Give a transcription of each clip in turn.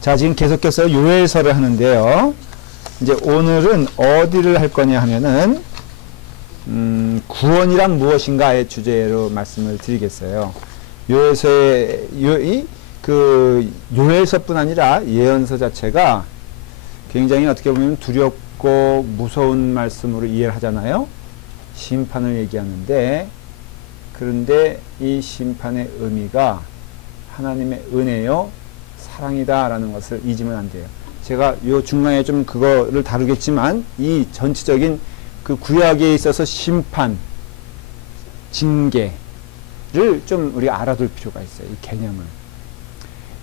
자, 지금 계속해서 요엘서를 하는데요. 이제 오늘은 어디를 할 거냐 하면은, 구원이란 무엇인가의 주제로 말씀을 드리겠어요. 요엘서의, 요엘서뿐 아니라 예언서 자체가 굉장히 어떻게 보면 두렵고 무서운 말씀으로 이해를 하잖아요. 심판을 얘기하는데, 그런데 이 심판의 의미가 하나님의 은혜요, 사랑이다 라는 것을 잊으면 안 돼요. 제가 요 중간에 좀 그거를 다루겠지만, 이 전체적인 그 구약에 있어서 심판, 징계를 좀 우리가 알아둘 필요가 있어요. 이 개념을.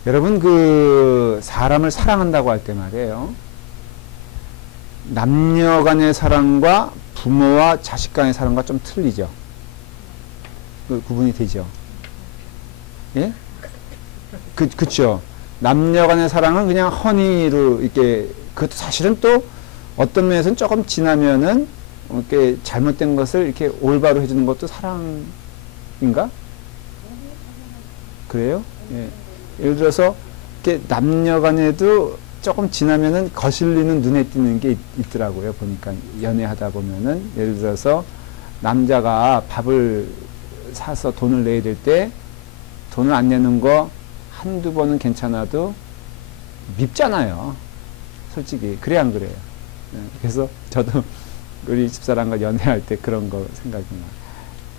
여러분, 그 사람을 사랑한다고 할 때 말이에요, 남녀 간의 사랑과 부모와 자식 간의 사랑과 좀 틀리죠. 그 구분이 되죠. 예? 그쵸. 남녀 간의 사랑은 그냥 허니로 이렇게, 그것도 사실은 또 어떤 면에서는 조금 지나면은 이렇게 잘못된 것을 이렇게 올바로 해주는 것도 사랑인가? 그래요? 예. 예를 들어서 이렇게 남녀 간에도 조금 지나면은 거슬리는 눈에 띄는 게 있더라고요. 보니까 연애하다 보면은, 예를 들어서 남자가 밥을 사서 돈을 내야 될 때 돈을 안 내는 거 한두 번은 괜찮아도 밉잖아요. 솔직히. 그래 안 그래요? 그래서 저도 우리 집사람과 연애할 때 그런 거 생각이 나요.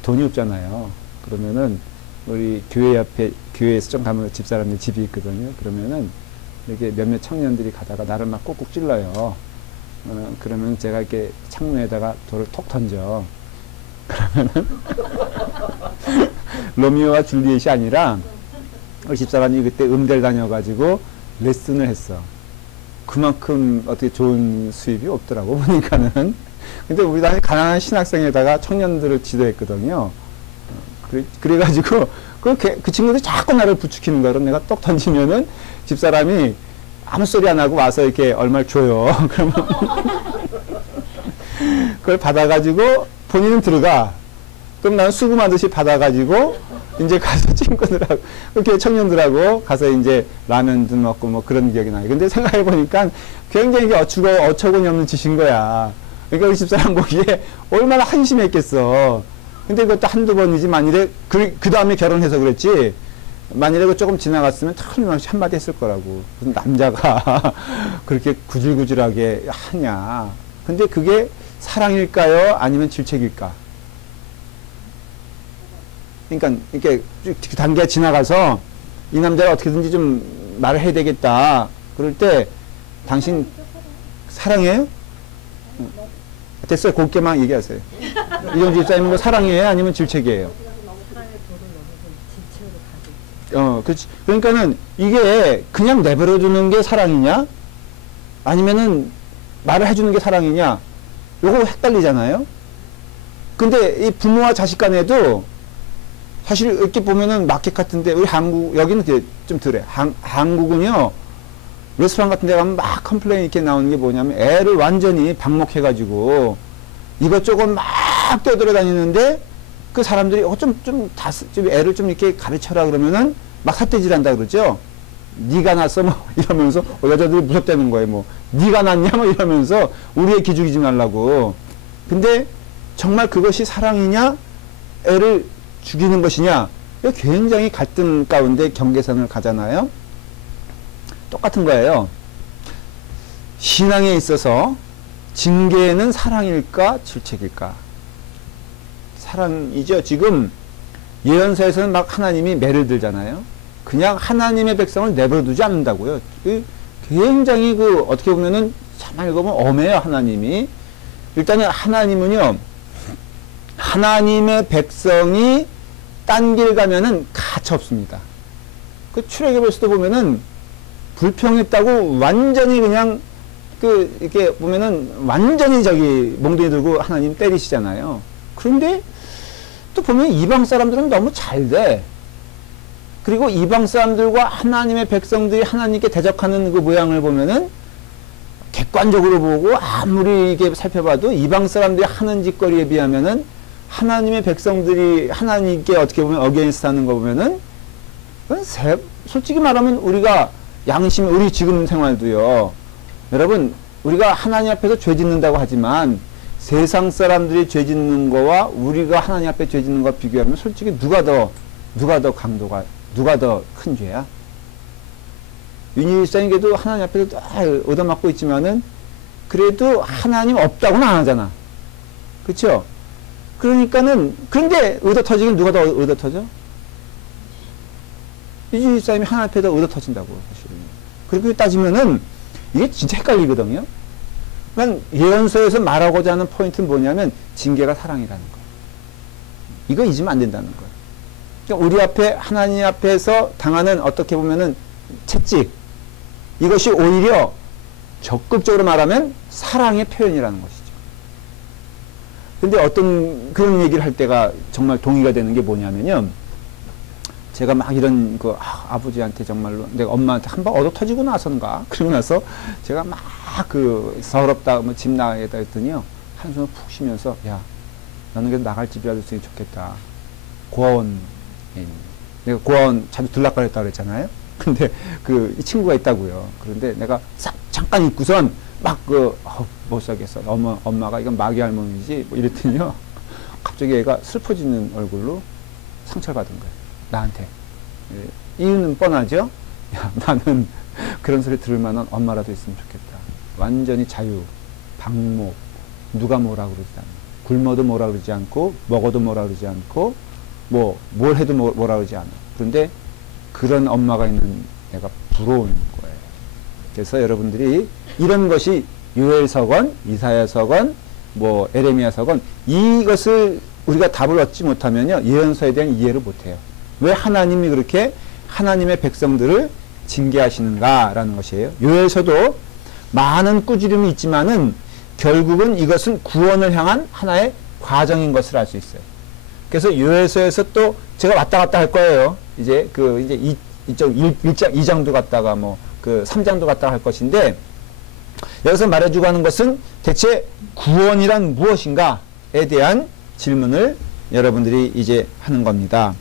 돈이 없잖아요. 그러면은 우리 교회 앞에, 교회에서 좀 가면 집사람들 집이 있거든요. 그러면은 이렇게 몇몇 청년들이 가다가 나를 막 꾹꾹 찔러요. 그러면 제가 이렇게 창문에다가 돌을 톡 던져. 그러면은 로미오와 줄리엣이 아니라 우리 집사람이 그때 음대를 다녀가지고 레슨을 했어. 그만큼 어떻게 좋은 수입이 없더라고, 보니까는. 근데 우리 당시 가난한 신학생에다가 청년들을 지도했거든요. 그래가지고 그 친구들이 자꾸 나를 부추기는 거를 내가 똑 던지면은 집사람이 아무 소리 안 하고 와서 이렇게 얼마를 줘요. 그러면 그걸 받아가지고 본인은 들어가. 그럼 나는 수금하듯이 받아가지고 이제 가서 친구들하고, 교회 청년들하고 가서 이제 라면도 먹고 뭐 그런 기억이 나요. 근데 생각해보니까 굉장히 어처구니 없는 짓인 거야. 그러니까 우리 집사람 보기에 얼마나 한심했겠어. 근데 그것도 한두 번이지, 만일에, 그 다음에 결혼해서 그랬지, 만일에 그 조금 지나갔으면 틀림없이 한마디 했을 거라고. 무슨 남자가 그렇게 구질구질하게 하냐. 근데 그게 사랑일까요? 아니면 질책일까? 그러니까, 이렇게 그 단계가 지나가서 이 남자가 어떻게든지 좀 말을 해야 되겠다. 그럴 때, 당신 사랑해요? 됐어요. 곱게만 얘기하세요. 이정주 집사님은 뭐 사랑이에요? 아니면 질책이에요? 그렇지. 그러니까는 이게 그냥 내버려 두는 게 사랑이냐? 아니면은 말을 해주는 게 사랑이냐? 요거 헷갈리잖아요? 근데 이 부모와 자식 간에도 사실 이렇게 보면은 마켓 같은데, 우리 한국, 여기는 좀 덜해. 한국은요, 레스토랑 같은 데 가면 막 컴플레인 이렇게 나오는 게 뭐냐면, 애를 완전히 방목해가지고 이것저것 막 떠돌아다니는데, 그 사람들이 좀 애를 좀 이렇게 가르쳐라 그러면은 막 삿대질 한다 그러죠. 네가 낳았어 뭐 이러면서, 여자들이 무섭다는 거예요. 뭐 네가 낳냐 뭐 이러면서 우리 애 기죽이지 말라고. 근데 정말 그것이 사랑이냐, 애를 죽이는 것이냐, 굉장히 갈등 가운데 경계선을 가잖아요. 똑같은 거예요. 신앙에 있어서 징계는 사랑일까 질책일까? 사랑이죠. 지금 예언서에서는 막 하나님이 매를 들잖아요. 그냥 하나님의 백성을 내버려두지 않는다고요. 굉장히 어떻게 보면은 참 읽으면 엄해요. 하나님이. 일단은 하나님은요, 하나님의 백성이 딴 길 가면은 가차 없습니다. 그 출애굽에서도 보면은 불평했다고 완전히 그냥 이렇게 보면은 완전히 몽둥이 들고 하나님 때리시잖아요. 그런데 또 보면 이방 사람들은 너무 잘 돼. 그리고 이방 사람들과 하나님의 백성들이 하나님께 대적하는 그 모양을 보면은 객관적으로 보고 아무리 이게 살펴봐도 이방 사람들이 하는 짓거리에 비하면은 하나님의 백성들이 하나님께 어떻게 보면 어게인스트 하는 거 보면은, 솔직히 말하면 우리가 양심, 우리 지금 생활도요. 여러분, 우리가 하나님 앞에서 죄 짓는다고 하지만 세상 사람들이 죄 짓는 거와 우리가 하나님 앞에 죄 짓는 거 비교하면 솔직히 누가 더 강도가, 누가 더 큰 죄야? 윤희일상에게도 하나님 앞에서 다 얻어맞고 있지만은 그래도 하나님 없다고는 안 하잖아. 그쵸? 그러니까는, 그런데 얻어 터지긴 누가 더 얻어 터져? 윤희일상이 하나님 앞에서 얻어 터진다고, 사실은. 그렇게 따지면은 이게 진짜 헷갈리거든요. 그러니까 예언서에서 말하고자 하는 포인트는 뭐냐면 징계가 사랑이라는 거. 이거 잊으면 안 된다는 거예요. 그러니까 우리 앞에 하나님 앞에서 당하는 어떻게 보면은 채찍, 이것이 오히려 적극적으로 말하면 사랑의 표현이라는 것이죠. 근데 어떤 그런 얘기를 할 때가 정말 동의가 되는 게 뭐냐면요. 제가 막 이런 아버지한테 정말로 내가 엄마한테 한 번 얻어 터지고 나서인가 그러고 나서 제가 막 서럽다 뭐 집 나가겠다 했더니요. 한숨을 푹 쉬면서 야 너는 그래도 나갈 집이라도 있으면 좋겠다. 고아원 내가 고아원 자주 들락가 했다 그랬잖아요. 근데 이 친구가 있다고요. 그런데 내가 싹 잠깐 있고선 막 못 살겠어. 엄마가 이건 마귀 할머니지 뭐 이랬더니요. 갑자기 얘가 슬퍼지는 얼굴로 상처를 받은 거예요. 나한테. 이유는 뻔하죠? 야, 나는 그런 소리 들을 만한 엄마라도 있으면 좋겠다. 완전히 자유, 방목, 누가 뭐라 그러지 않고, 굶어도 뭐라 그러지 않고, 먹어도 뭐라 그러지 않고, 뭘 해도 뭐라 그러지 않아. 그런데 그런 엄마가 있는 애가 부러운 거예요. 그래서 여러분들이 이런 것이 요엘서건, 이사야서건, 에레미야서건, 이것을 우리가 답을 얻지 못하면요, 예언서에 대한 이해를 못해요. 왜 하나님이 그렇게 하나님의 백성들을 징계하시는가라는 것이에요. 요엘서도 많은 꾸지름이 있지만은 결국은 이것은 구원을 향한 하나의 과정인 것을 알 수 있어요. 그래서 요엘서에서 또 제가 왔다 갔다 할 거예요. 이제 이쪽 1장, 2장도 갔다가 3장도 갔다가 할 것인데 여기서 말해주고 하는 것은 대체 구원이란 무엇인가에 대한 질문을 여러분들이 이제 하는 겁니다.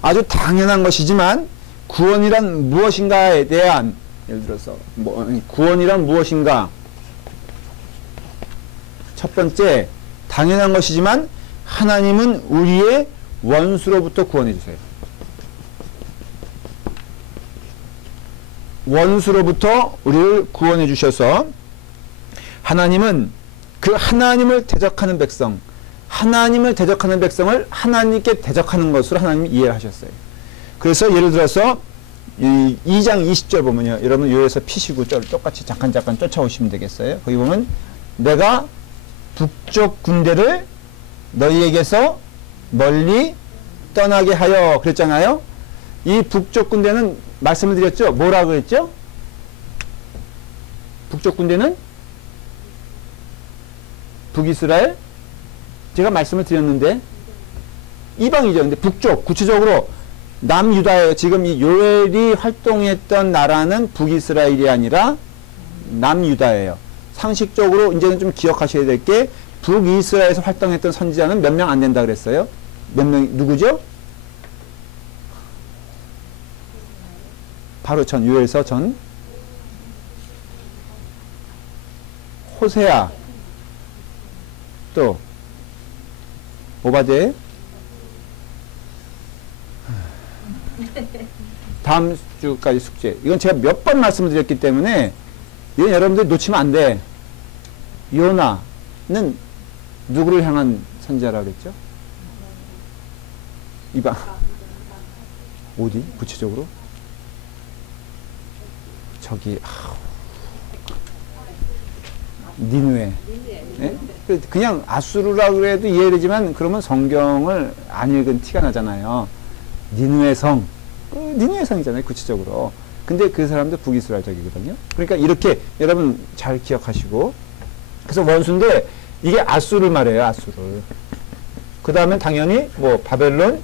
아주 당연한 것이지만 구원이란 무엇인가에 대한 예를 들어서 구원이란 무엇인가 첫 번째 당연한 것이지만 하나님은 우리의 원수로부터 구원해 주세요. 원수로부터 우리를 구원해 주셔서 하나님은 그 하나님을 대적하는 백성 하나님을 대적하는 백성을 하나님께 대적하는 것으로 하나님이 이해를 하셨어요. 그래서 예를 들어서 2장 20절 보면요. 여러분 요에서 피시고 똑같이 잠깐 쫓아오시면 되겠어요. 거기 보면 내가 북쪽 군대를 너희에게서 멀리 떠나게 하여 그랬잖아요. 이 북쪽 군대는 말씀을 드렸죠. 뭐라 그랬죠? 북쪽 군대는 북이스라엘 제가 말씀을 드렸는데 이방이죠. 근데 북쪽 구체적으로 남유다예요. 지금 이 요엘이 활동했던 나라는 북이스라엘이 아니라 남유다예요. 상식적으로 이제는 좀 기억하셔야 될 게 북이스라엘에서 활동했던 선지자는 몇 명 안 된다 그랬어요. 몇 명 누구죠? 바로 요엘서 전 호세아 또 오바댜 다음 주까지 숙제. 이건 제가 몇 번 말씀을 드렸기 때문에 이건 여러분들 놓치면 안 돼. 요나는 누구를 향한 선지자라고 그랬죠? 이방 어디? 구체적으로? 저기 니느웨. 네? 그냥 아수르라 그래도 이해되지만 그러면 성경을 안 읽은 티가 나잖아요. 니느웨 성. 니느웨 성이잖아요. 구체적으로. 근데 그 사람도 북이스라엘적이거든요. 그러니까 이렇게 여러분 잘 기억하시고 그래서 원수인데 이게 아수르를 말해요. 아수르. 그 다음에 당연히 바벨론.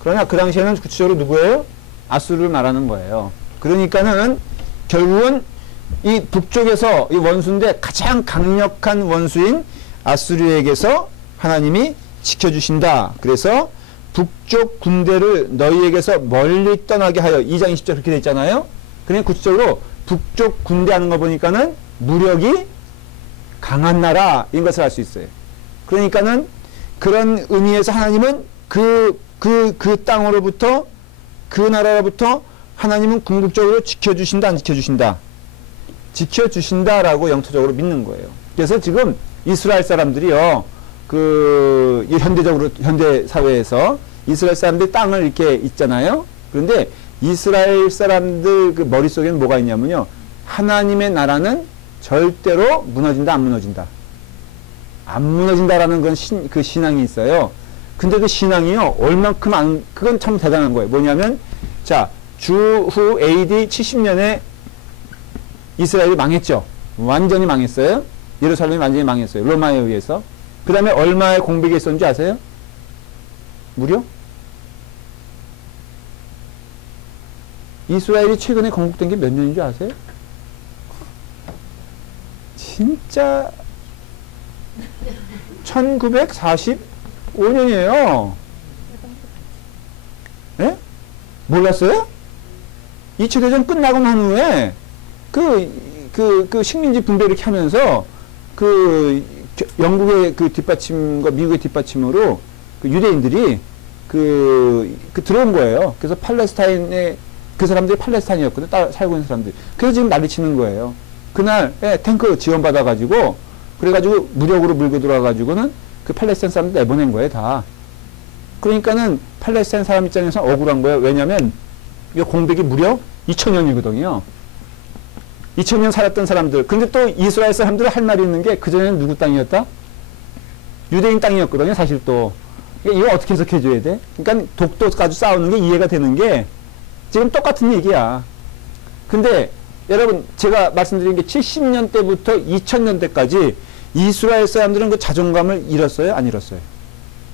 그러나 그 당시에는 구체적으로 누구예요? 아수르를 말하는 거예요. 그러니까는 결국은 이 북쪽에서 이 원수인데 가장 강력한 원수인 아수르에게서 하나님이 지켜주신다. 그래서 북쪽 군대를 너희에게서 멀리 떠나게 하여 2장 20절 그렇게 돼 있잖아요. 그러니까 구체적으로 북쪽 군대 하는 거 보니까는 무력이 강한 나라인 것을 알 수 있어요. 그러니까는 그런 의미에서 하나님은 그 땅으로부터 그 나라로부터 하나님은 궁극적으로 지켜주신다, 안 지켜주신다? 지켜주신다라고 영토적으로 믿는 거예요. 그래서 지금 이스라엘 사람들이요, 현대적으로, 현대 사회에서 이스라엘 사람들이 땅을 이렇게 있잖아요. 그런데 이스라엘 사람들 그 머릿속에는 뭐가 있냐면요. 하나님의 나라는 절대로 무너진다, 안 무너진다. 안 무너진다라는 그 신앙이 있어요. 근데 그 신앙이요, 얼만큼 그건 참 대단한 거예요. 뭐냐면, 자, 주후 AD 70년에 이스라엘이 망했죠. 완전히 망했어요. 예루살렘이 완전히 망했어요. 로마에 의해서. 그 다음에 얼마의 공백이 있었는지 아세요? 무려? 이스라엘이 최근에 건국된 게 몇 년인 줄 아세요? 진짜 1945년이에요. 예? 몰랐어요? 2차 대전 끝나고 난 후에 그 식민지 분배 이렇게 하면서 영국의 그 뒷받침과 미국의 뒷받침으로 그 유대인들이 들어온 거예요. 그래서 팔레스타인에 그 사람들이 팔레스타인이었거든요. 살고 있는 사람들. 그래서 지금 난리치는 거예요. 그날 탱크 지원받아가지고 그래가지고 무력으로 물고 들어와가지고는 그 팔레스타인 사람들 내보낸 거예요, 다. 그러니까는 팔레스타인 사람 입장에서 억울한 거예요. 왜냐면 이 공백이 무려 2000년이거든요. 2000년 살았던 사람들. 근데 또 이스라엘 사람들 할 말이 있는 게 그전에는 누구 땅이었다? 유대인 땅이었거든요, 사실 또. 이거 어떻게 해석해줘야 돼? 그러니까 독도까지 싸우는 게 이해가 되는 게 지금 똑같은 얘기야. 근데 여러분, 제가 말씀드린 게 70년 대부터 2000년 대까지 이스라엘 사람들은 그 자존감을 잃었어요? 안 잃었어요?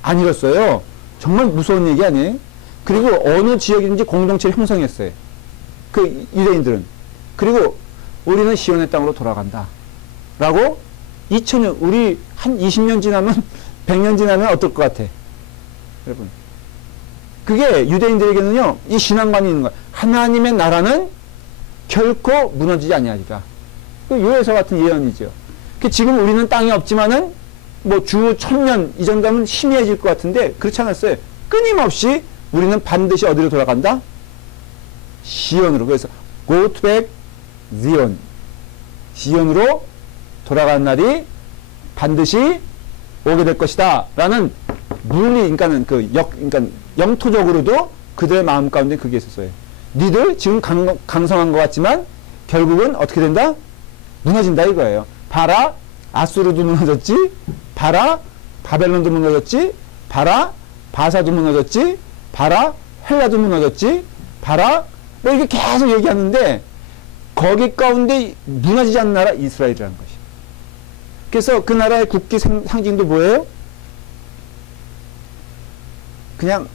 안 잃었어요. 정말 무서운 얘기 아니에요? 그리고 어느 지역인지 공동체를 형성했어요. 그 유대인들은. 그리고 우리는 시온의 땅으로 돌아간다. 라고 2000년, 우리 한 20년 지나면, 100년 지나면 어떨 것 같아? 여러분. 그게 유대인들에게는요, 이 신앙관이 있는 거야. 하나님의 나라는 결코 무너지지 아니하리라. 그 요에서 같은 예언이죠. 지금 우리는 땅이 없지만은, 뭐 주 1000년 이 정도면 희미해질 것 같은데, 그렇지 않았어요. 끊임없이 우리는 반드시 어디로 돌아간다? 시온으로. 그래서, go back Zion. 시온으로 돌아가는 날이 반드시 오게 될 것이다. 라는 그러니까는 그러니까 영토적으로도 그들의 마음 가운데 그게 있었어요. 니들 지금 강성한 것 같지만 결국은 어떻게 된다? 무너진다 이거예요. 봐라, 아수르도 무너졌지? 봐라, 바벨론도 무너졌지? 봐라, 바사도 무너졌지? 봐라, 헬라도 무너졌지? 봐라, 뭐 이렇게 계속 얘기하는데 거기 가운데 무너지지 않는 나라 이스라엘이라는 것이. 그래서 그 나라의 국기 상징도 뭐예요? 그냥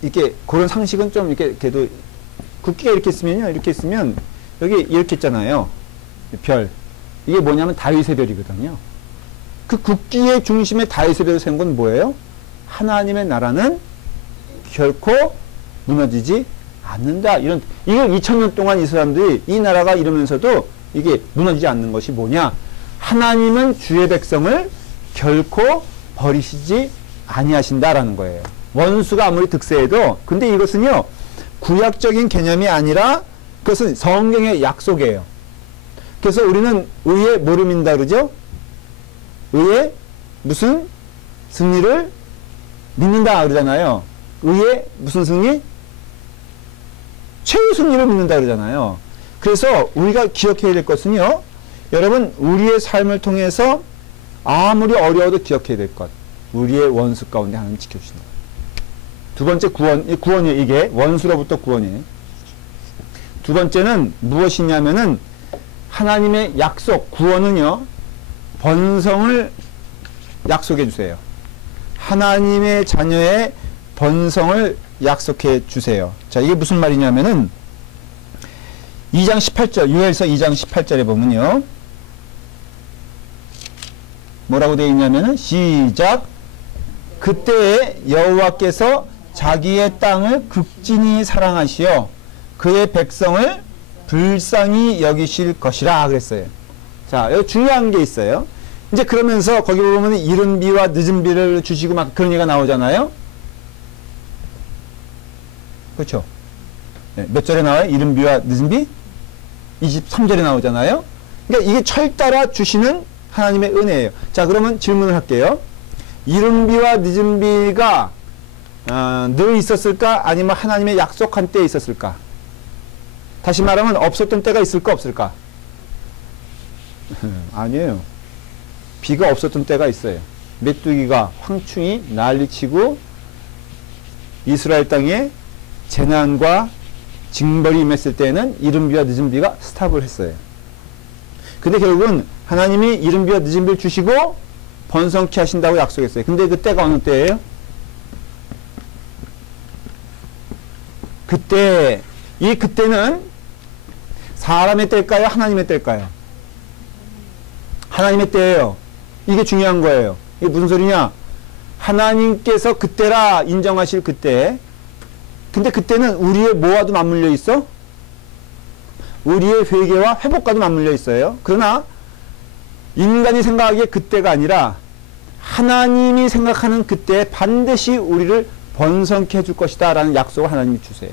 이렇게 그런 상식은 좀 이렇게 돼도 국기가 이렇게 있으면요, 이렇게 있으면 여기 이렇게 있잖아요. 별. 이게 뭐냐면 다윗의 별이거든요. 그 국기의 중심에 다윗의 별을 세운 건 뭐예요? 하나님의 나라는 결코 무너지지 않는다. 이걸 2000년 동안 이 사람들이 이 나라가 이러면서도 이게 무너지지 않는 것이 뭐냐? 하나님은 주의 백성을 결코 버리시지 아니하신다라는 거예요. 원수가 아무리 득세해도, 근데 이것은요, 구약적인 개념이 아니라 그것은 성경의 약속이에요. 그래서 우리는 의에 뭐를 믿는다 그러죠? 의에 무슨 승리를 믿는다 그러잖아요. 의에 무슨 승리? 최후 승리를 믿는다 그러잖아요. 그래서 우리가 기억해야 될 것은요, 여러분, 우리의 삶을 통해서 아무리 어려워도 기억해야 될 것. 우리의 원수 가운데 하나님 지켜주신다. 두 번째 구원이에요. 이게 원수로부터 구원이에요. 두 번째는 무엇이냐면은 하나님의 약속, 구원은요, 번성을 약속해 주세요. 하나님의 자녀의 번성을 약속해 주세요. 자, 이게 무슨 말이냐면은 2장 18절, 요엘서 2장 18절에 보면요, 뭐라고 되어 있냐면은 시작, 그때에 여호와께서 자기의 땅을 극진히 사랑하시어 그의 백성을 불쌍히 여기실 것이라 그랬어요. 자, 여기 중요한 게 있어요. 이제 그러면서 거기 보면 이른 비와 늦은 비를 주시고 막 그런 얘기가 나오잖아요. 그렇죠? 네, 몇 절에 나와요? 이른 비와 늦은 비? 23절에 나오잖아요. 그러니까 이게 철따라 주시는 하나님의 은혜예요. 자, 그러면 질문을 할게요. 이른 비와 늦은 비가 늘 있었을까? 아니면 하나님의 약속한 때에 있었을까? 다시 말하면 없었던 때가 있을까 없을까? 아니에요. 비가 없었던 때가 있어요. 메뚜기가 황충이 난리치고 이스라엘 땅에 재난과 징벌이 임했을 때는 이른 비와 늦은 비가 스탑을 했어요. 근데 결국은 하나님이 이른 비와 늦은 비를 주시고 번성케 하신다고 약속했어요. 근데 그 때가 어느 때예요? 그때, 이 그때는 사람의 때일까요? 하나님의 때일까요? 하나님의 때예요. 이게 중요한 거예요. 이게 무슨 소리냐? 하나님께서 그때라 인정하실 그때. 근데 그때는 우리의 뭐와도 맞물려 있어? 우리의 회개와 회복과도 맞물려 있어요. 그러나 인간이 생각하기에 그때가 아니라 하나님이 생각하는 그때에 반드시 우리를 번성케 해줄 것이다 라는 약속을 하나님이 주세요.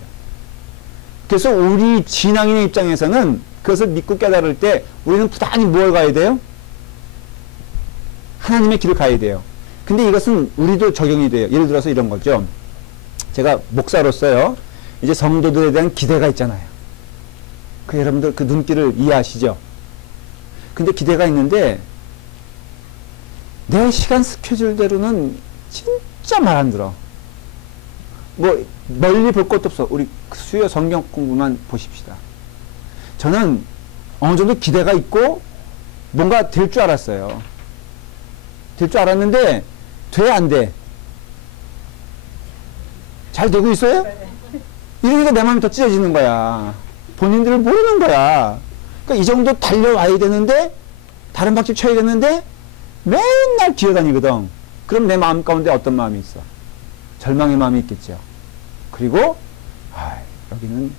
그래서 우리 신앙인의 입장에서는 그것을 믿고 깨달을 때 우리는 부단히 뭘 가야 돼요? 하나님의 길을 가야 돼요. 근데 이것은 우리도 적용이 돼요. 예를 들어서 이런 거죠. 제가 목사로서요, 이제 성도들에 대한 기대가 있잖아요. 그 여러분들 그 눈길을 이해하시죠? 근데 기대가 있는데 내 시간 스케줄대로는 진짜 말 안 들어. 뭐 멀리 볼 것도 없어. 우리 수요 성경 공부만 보십시다. 저는 어느 정도 기대가 있고 뭔가 될 줄 알았어요. 될 줄 알았는데 돼 안 돼? 잘 되고 있어요? 이러니까 내 마음이 더 찢어지는 거야. 본인들을 모르는 거야. 그러니까 이 정도 달려와야 되는데 다른 박질 쳐야 되는데 맨날 기어다니거든. 그럼 내 마음 가운데 어떤 마음이 있어? 절망의 마음이 있겠죠. 그리고 여기는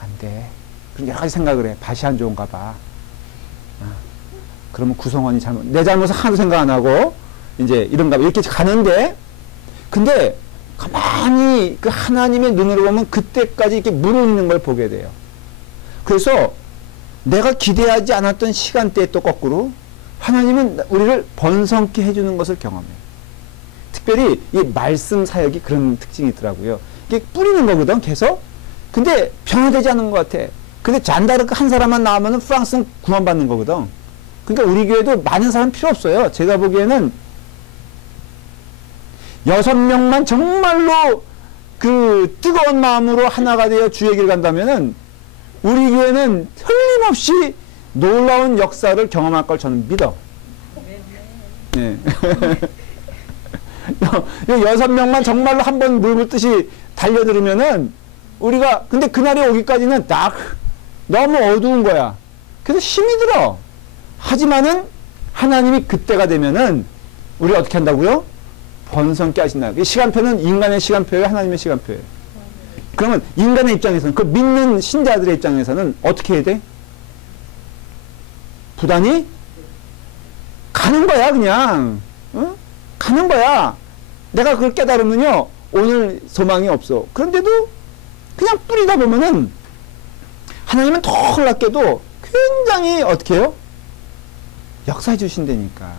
안 돼. 그럼 여러 가지 생각을 해. 밭이 안 좋은가 봐. 그러면 구성원이 내 잘못을 하나도 생각 안 하고 이제 이런가 봐. 이렇게 가는데 근데 가만히 그 하나님의 눈으로 보면 그때까지 이렇게 무르익는 걸 보게 돼요. 그래서 내가 기대하지 않았던 시간대에 또 거꾸로 하나님은 우리를 번성케 해주는 것을 경험해요. 특별히 이 말씀 사역이 그런 특징이 있더라고요. 이게 뿌리는 거거든, 계속. 근데 변화되지 않는 것 같아. 근데 잔다르크 한 사람만 나오면 프랑스는 구원받는 거거든. 그러니까 우리 교회도 많은 사람 필요 없어요. 제가 보기에는 6명만 정말로 그 뜨거운 마음으로 하나가 되어 주의 길 간다면은 우리 교회는 틀림없이 놀라운 역사를 경험할 걸 저는 믿어. 네. 6명만 정말로 한번 물 붓듯이 달려들으면은 우리가 근데 그날이 오기까지는 딱 너무 어두운 거야. 그래서 힘이 들어. 하지만은 하나님이 그때가 되면은 우리 어떻게 한다고요? 번성케 하신다. 시간표는 인간의 시간표예요, 하나님의 시간표예요. 그러면 인간의 입장에서는 그 믿는 신자들의 입장에서는 어떻게 해야 돼? 부단히 가는 거야, 그냥. 어? 가는 거야. 내가 그걸 깨달으면요, 오늘 소망이 없어. 그런데도 그냥 뿌리다 보면은 하나님은 더 놀랍게도 굉장히 어떻게 해요? 역사해 주신다니까.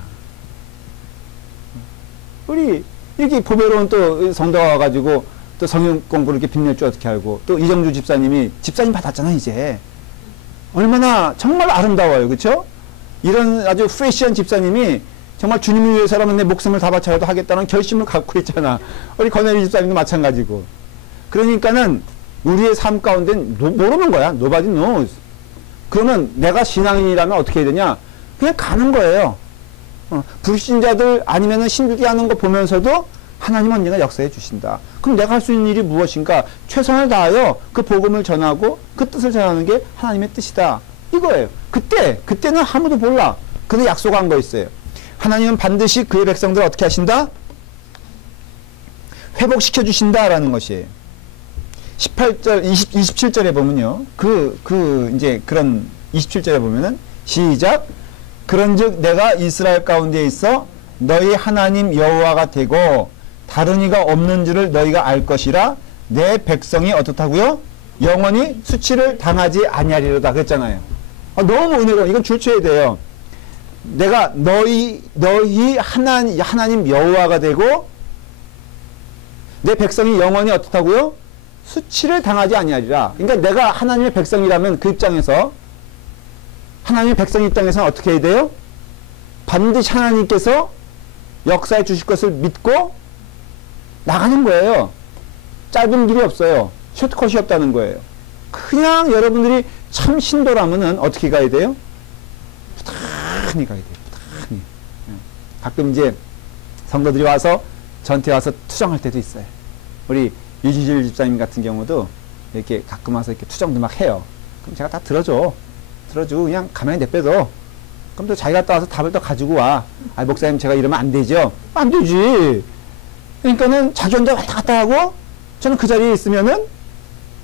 우리 이렇게 보배로운 또 성도가 와가지고 또 성경 공부를 이렇게 빛낼 줄 어떻게 알고 또 이정주 집사님이 집사님 받았잖아 이제. 얼마나 정말 아름다워요, 그렇죠? 이런 아주 프레시한 집사님이 정말 주님을 위해서라면 내 목숨을 다 바쳐라도 하겠다는 결심을 갖고 있잖아. 우리 권혜리 집사님도 마찬가지고. 그러니까는 우리의 삶 가운데는 모르는 거야. Nobody knows. 그러면 내가 신앙인이라면 어떻게 해야 되냐? 그냥 가는 거예요. 불신자들 아니면은 힘들게 하는 거 보면서도 하나님 언제나 역사해 주신다. 그럼 내가 할 수 있는 일이 무엇인가? 최선을 다하여 그 복음을 전하고 그 뜻을 전하는 게 하나님의 뜻이다. 이거예요. 그때는 아무도 몰라. 근데 약속한 거 있어요. 하나님은 반드시 그의 백성들을 어떻게 하신다? 회복시켜 주신다라는 것이에요. 18절, 27절에 보면요. 이제 그런 27절에 보면은 시작. 그런즉 내가 이스라엘 가운데 있어 너희 하나님 여호와가 되고 다른 이가 없는 줄을 너희가 알 것이라. 내 백성이 어떻다고요? 영원히 수치를 당하지 아니하리로다 그랬잖아요. 너무 은혜로워. 이건 줄쳐야 돼요. 내가 너희 하나님 여호와가 되고 내 백성이 영원히 어떻다고요? 수치를 당하지 아니하리라. 그러니까 내가 하나님의 백성이라면 그 입장에서 하나님의 백성 입장에서는 어떻게 해야 돼요? 반드시 하나님께서 역사해 주실 것을 믿고 나가는 거예요. 짧은 길이 없어요. 숏컷이 없다는 거예요. 그냥 여러분들이 참 신도라면은 어떻게 가야 돼요? 부단히 가야 돼요. 부단히. 가끔 이제 성도들이 와서 저한테 와서 투정할 때도 있어요. 우리 유지질 집사님 같은 경우도 이렇게 가끔 와서 이렇게 투정도 막 해요. 그럼 제가 다 들어주고 그냥 가만히 내빼도. 그럼 또 자기가 또 와서 답을 또 가지고 와. 목사님 제가 이러면 안 되죠? 안 되지. 그러니까는 자기 혼자 왔다 갔다 하고 저는 그 자리에 있으면은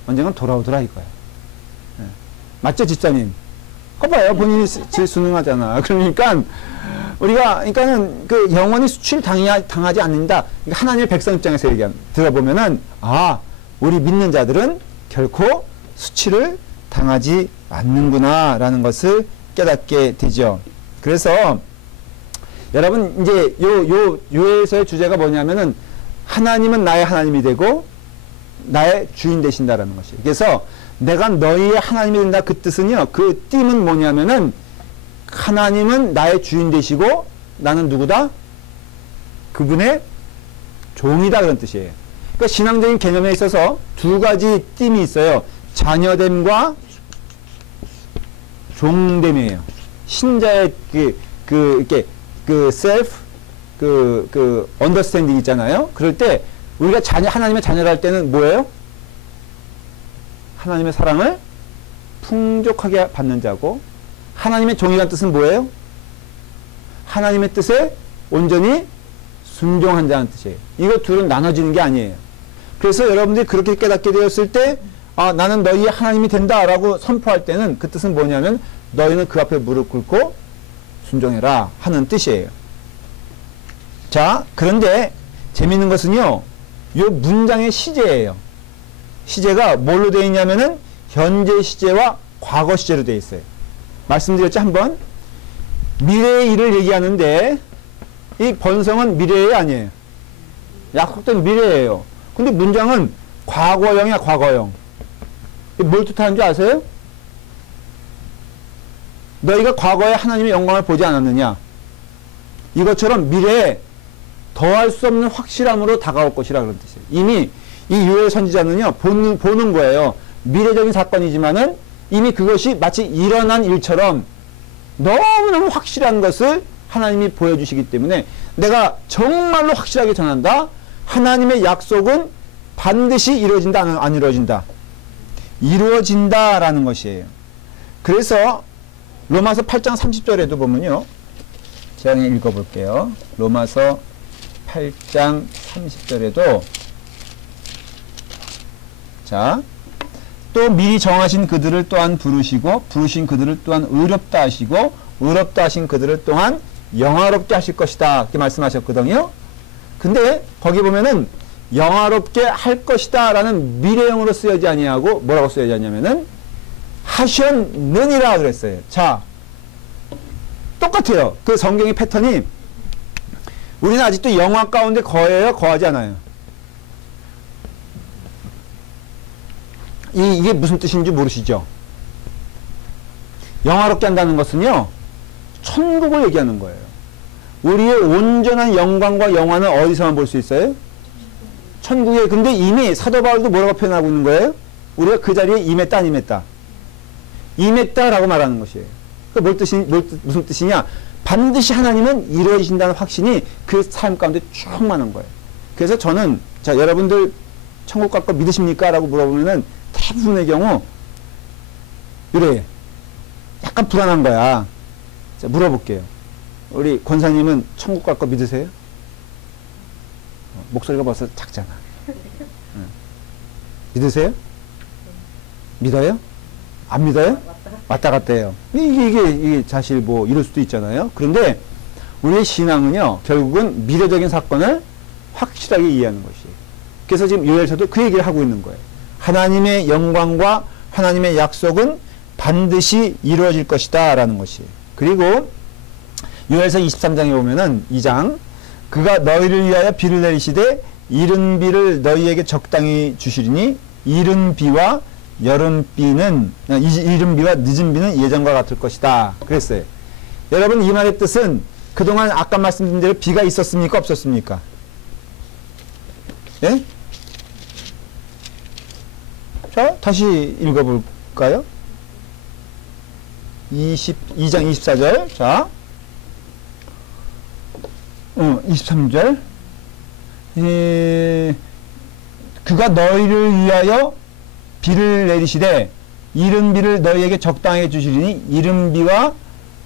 언젠간 돌아오더라 이거예요. 네. 맞죠, 집사님? 봐요. 본인이 순응하잖아. 그러니까 그러니까는 그 영원히 수치를 당하지 않는다. 하나님의 백성 입장에서 들어보면은 우리 믿는 자들은 결코 수치를 당하지 않는구나라는 것을 깨닫게 되죠. 그래서 여러분 이제 요에서의 주제가 뭐냐면은 하나님은 나의 하나님이 되고 나의 주인 되신다라는 것이에요. 그래서 내가 너희의 하나님이 된다 그 뜻은요. 그 띠는 뭐냐면은 하나님은 나의 주인 되시고 나는 누구다? 그분의 종이다 그런 뜻이에요. 그러니까 신앙적인 개념에 있어서 두 가지 띠이 있어요. 자녀됨과 종됨이에요. 신자의 이렇게 self understanding 있잖아요. 그럴 때 우리가 하나님의 자녀를 할 때는 뭐예요? 하나님의 사랑을 풍족하게 받는 자고, 하나님의 종이라는 뜻은 뭐예요? 하나님의 뜻에 온전히 순종한 자는 뜻이에요. 이거 둘은 나눠지는 게 아니에요. 그래서 여러분들이 그렇게 깨닫게 되었을 때 나는 너희의 하나님이 된다라고 선포할 때는 그 뜻은 뭐냐면 너희는 그 앞에 무릎 꿇고 순종해라 하는 뜻이에요. 자, 그런데 재미있는 것은요. 이 문장의 시제예요. 시제가 뭘로 되어 있냐면은 현재 시제와 과거 시제로 되어 있어요. 말씀드렸죠, 한번? 미래의 일을 얘기하는데 이 번성은 미래의 아니에요. 약속된 미래예요. 근데 문장은 과거형이야, 과거형. 뭘 뜻하는 줄 아세요? 너희가 과거에 하나님의 영광을 보지 않았느냐? 이것처럼 미래에 더할 수 없는 확실함으로 다가올 것이라 그런 뜻이에요. 이미 이 요엘 선지자는요, 보는 거예요. 미래적인 사건이지만은 이미 그것이 마치 일어난 일처럼 너무너무 확실한 것을 하나님이 보여주시기 때문에 내가 정말로 확실하게 전한다. 하나님의 약속은 반드시 이루어진다, 안 이루어진다? 이루어진다라는 것이에요. 그래서 로마서 8장 30절에도 보면요. 제가 그냥 읽어볼게요. 로마서 8장 30절에도 자, 또 미리 정하신 그들을 또한 부르시고 부르신 그들을 또한 의롭다 하시고 의롭다 하신 그들을 또한 영화롭게 하실 것이다. 이렇게 말씀하셨거든요. 근데 거기 보면은 영화롭게 할 것이다 라는 미래형으로 쓰여지 아니하고 뭐라고 쓰여지 않냐면은 하셨느니라 그랬어요. 자, 똑같아요. 그 성경의 패턴이 우리는 아직도 영화 가운데 거해요? 거하지 않아요? 이게 무슨 뜻인지 모르시죠? 영화롭게 한다는 것은요, 천국을 얘기하는 거예요. 우리의 온전한 영광과 영화는 어디서만 볼 수 있어요? 천국에. 근데 이미 사도 바울도 뭐라고 표현하고 있는 거예요? 우리가 그 자리에 임했다, 안 임했다? 임했다라고 말하는 것이에요. 무슨 뜻이냐? 반드시 하나님은 이루어진다는 확신이 그 삶 가운데 충만한 거예요. 그래서 저는, 자, 여러분들 천국 갈 거 믿으십니까? 라고 물어보면은 대부분의 경우, 이래. 약간 불안한 거야. 자, 물어볼게요. 우리 권사님은 천국 갈 거 믿으세요? 목소리가 벌써 작잖아. 믿으세요? 믿어요? 안 믿어요? 왔다 갔다 해요. 이게 사실 뭐 이럴 수도 있잖아요. 그런데 우리의 신앙은요, 결국은 미래적인 사건을 확실하게 이해하는 것이에요. 그래서 지금 요엘서도 그 얘기를 하고 있는 거예요. 하나님의 영광과 하나님의 약속은 반드시 이루어질 것이다 라는 것이에요. 그리고 요엘서 23장에 보면은 2장, 그가 너희를 위하여 비를 내리시되 이른 비를 너희에게 적당히 주시리니 이른 비와 여름 비는, 이른 비와 늦은 비는 예전과 같을 것이다 그랬어요. 여러분, 이 말의 뜻은 그동안 아까 말씀드린 대로 비가 있었습니까? 없었습니까? 예? 자, 다시 읽어볼까요? 22장 24절. 자, 23절. 그가 너희를 위하여 비를 내리시되 이른 비를 너희에게 적당하게 주시리니 이른 비와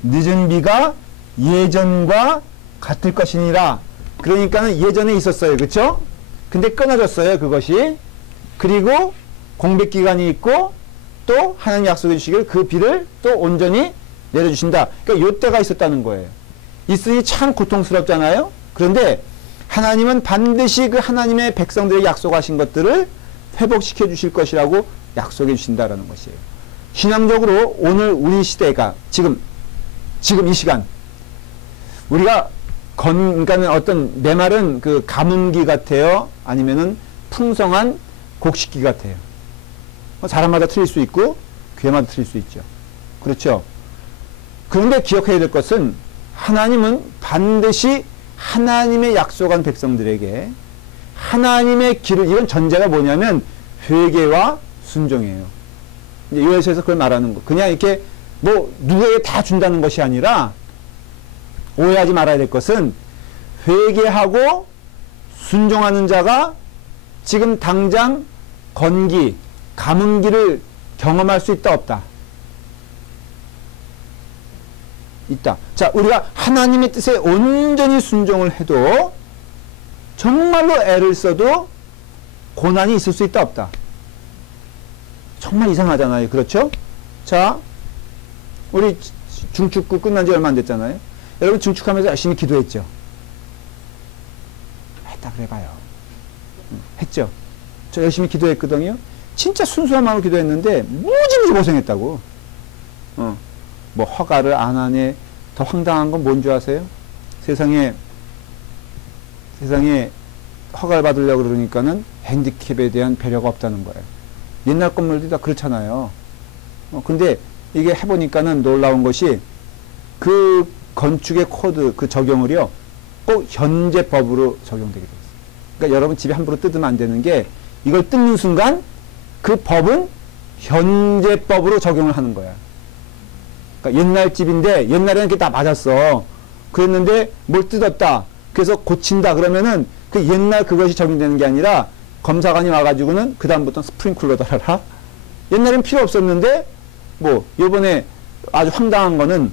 늦은 비가 예전과 같을 것이니라. 그러니까는 예전에 있었어요. 그쵸? 근데 끊어졌어요. 그것이. 그리고 공백기간이 있고 또 하나님 약속해 주시길 그 비를 또 온전히 내려주신다. 그러니까 요때가 있었다는 거예요. 있으니 참 고통스럽잖아요. 그런데 하나님은 반드시 그 하나님의 백성들에게 약속하신 것들을 회복시켜 주실 것이라고 약속해 주신다라는 것이에요. 신앙적으로 오늘 우리 시대가 지금 이 시간 우리가 그러니까는 어떤 내 말은 그 가뭄기 같아요. 아니면은 풍성한 곡식기 같아요. 사람마다 틀릴 수 있고 교회마다 틀릴 수 있죠. 그렇죠. 그런데 기억해야 될 것은 하나님은 반드시 하나님의 약속한 백성들에게 하나님의 길을, 이건 전제가 뭐냐면 회개와 순종이에요. 이제 요엘서에서 그걸 말하는 거. 그냥 이렇게 뭐 누구에게 다 준다는 것이 아니라 오해하지 말아야 될 것은 회개하고 순종하는 자가 지금 당장 건기, 가뭄기를 경험할 수 있다 없다? 있다. 자, 우리가 하나님의 뜻에 온전히 순종을 해도 정말로 애를 써도 고난이 있을 수 있다 없다? 정말 이상하잖아요. 그렇죠? 자, 우리 중축구 끝난 지 얼마 안 됐잖아요. 여러분 중축하면서 열심히 기도했죠? 했다 그래봐요. 했죠? 저 열심히 기도했거든요. 진짜 순수한 마음으로 기도했는데 무지무지 고생했다고. 뭐 허가를 안 하네. 더 황당한 건 뭔 줄 아세요? 세상에 허가를 받으려고 그러니까는 핸디캡에 대한 배려가 없다는 거예요. 옛날 건물들이 다 그렇잖아요. 근데 이게 해보니까는 놀라운 것이 그 건축의 코드, 그 적용을요, 꼭 현재 법으로 적용되게 돼 있어요. 그러니까 여러분 집에 함부로 뜯으면 안 되는 게 이걸 뜯는 순간 그 법은 현재 법으로 적용을 하는 거야. 그러니까 옛날 집인데 옛날에는 이렇게 다 맞았어. 그랬는데 뭘 뜯었다. 그래서 고친다. 그러면은 그 옛날 그것이 적용되는 게 아니라 검사관이 와가지고는 그 다음부터는 스프링클러 달아라. 옛날엔 필요 없었는데 뭐 요번에 아주 황당한 거는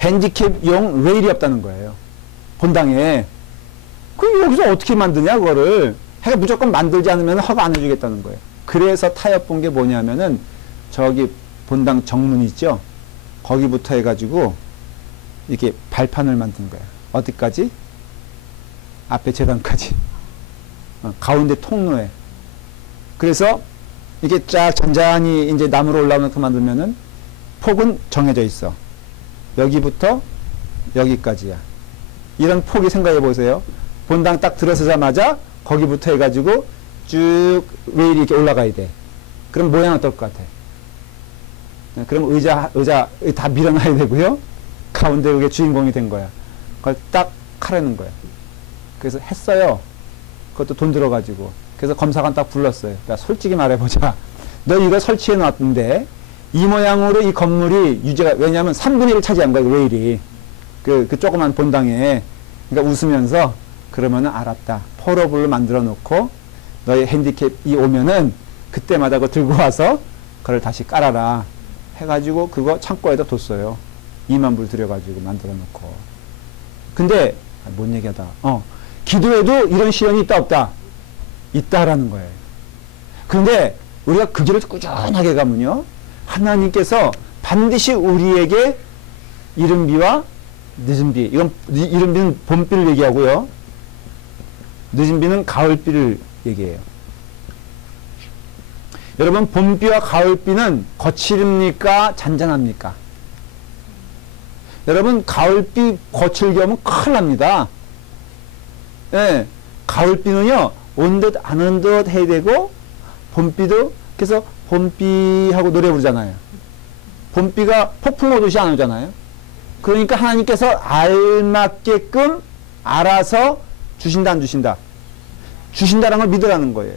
핸디캡용 레일이 없다는 거예요. 본당에. 그 여기서 어떻게 만드냐 그거를. 해가 무조건 만들지 않으면 허가 안 해주겠다는 거예요. 그래서 타협본 게 뭐냐면은 저기 본당 정문 있죠. 거기부터 해가지고 이렇게 발판을 만든 거야. 어디까지? 앞에 재단까지. 가운데 통로에. 그래서 이게 쫙 잔잔히 이제 나무로 올라오면서 만들면은 폭은 정해져 있어. 여기부터 여기까지야. 이런 폭이 생각해 보세요. 본당 딱 들어서자마자 거기부터 해가지고 쭉 레일이 이렇게 올라가야 돼. 그럼 모양 어떨 것 같아? 그럼 의자 다 밀어놔야 되고요. 가운데 그게 주인공이 된 거야. 그걸 딱 하라는 거야. 그래서 했어요. 그것도 돈 들어가지고. 그래서 검사관 딱 불렀어요. 야, 솔직히 말해보자. 너 이거 설치해 놨는데 이 모양으로 이 건물이 유지가, 왜냐하면 3분의 1을 차지한 거야, 레일이. 그 조그만 본당에. 그러니까 웃으면서, 그러면은 알았다. 포러블로 만들어 놓고 너의 핸디캡이 오면은 그때마다 그거 들고 와서 그걸 다시 깔아라. 해가지고 그거 창고에다 뒀어요. 2만 불 들여가지고 만들어 놓고. 근데, 뭔 얘기하다. 기도에도 이런 시련이 있다 없다? 있다라는 거예요. 그런데 우리가 그 길을 꾸준하게 가면요, 하나님께서 반드시 우리에게 이른비와 늦은비, 이건 이른비는 봄비를 얘기하고요, 늦은비는 가을비를 얘기해요. 여러분, 봄비와 가을비는 거칠입니까? 잔잔합니까? 여러분, 가을비 거칠게 하면 큰일 납니다. 예, 가을비는요, 온 듯 안 온 듯 해야 되고, 봄비도, 그래서 봄비하고 노래 부르잖아요. 봄비가 폭풍 오듯이 안 오잖아요. 그러니까 하나님께서 알맞게끔 알아서 주신다, 안 주신다? 주신다라는 걸 믿으라는 거예요.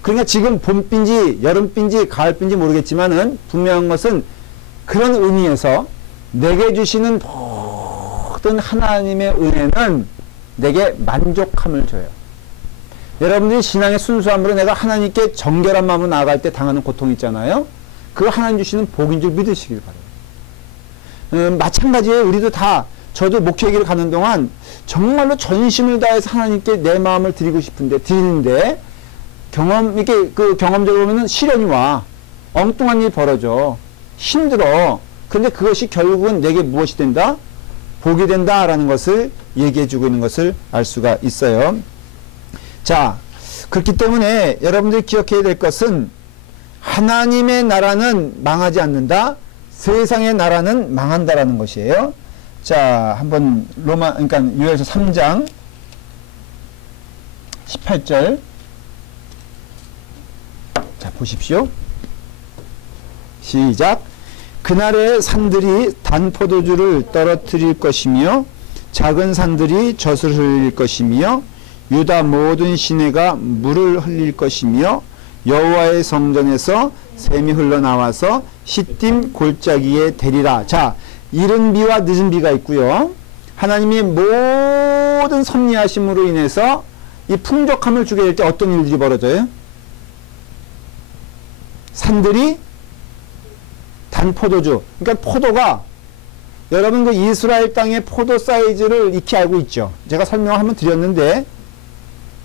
그러니까 지금 봄비인지 여름비인지 가을비인지 모르겠지만은 분명한 것은 그런 의미에서 내게 주시는 모든 하나님의 은혜는 내게 만족함을 줘요. 여러분들이 신앙의 순수함으로 내가 하나님께 정결한 마음으로 나아갈 때 당하는 고통 있잖아요. 그거 하나님 주시는 복인 줄 믿으시길 바라요. 마찬가지예요. 우리도 다, 저도 목회의 길을 가는 동안 정말로 전심을 다해서 하나님께 내 마음을 드리는데 이렇게 경험적으로 보면 시련이 와. 엉뚱한 일이 벌어져. 힘들어. 그런데 그것이 결국은 내게 무엇이 된다? 복이 된다라는 것을 얘기해주고 있는 것을 알 수가 있어요. 자, 그렇기 때문에 여러분들이 기억해야 될 것은 하나님의 나라는 망하지 않는다. 세상의 나라는 망한다라는 것이에요. 자, 한번 그러니까 요엘서 3장 18절. 자, 보십시오. 시작. 그날에 산들이 단 포도주를 떨어뜨릴 것이며 작은 산들이 젖을 흘릴 것이며 유다 모든 시내가 물을 흘릴 것이며 여호와의 성전에서 샘이 흘러나와서 시딤 골짜기에 대리라. 자, 이른 비와 늦은 비가 있고요. 하나님이 모든 섭리하심으로 인해서 이 풍족함을 주게 될 때 어떤 일들이 벌어져요? 산들이 단 포도주. 그러니까 포도가, 여러분 그 이스라엘 땅의 포도 사이즈를 익히 알고 있죠. 제가 설명을 한번 드렸는데,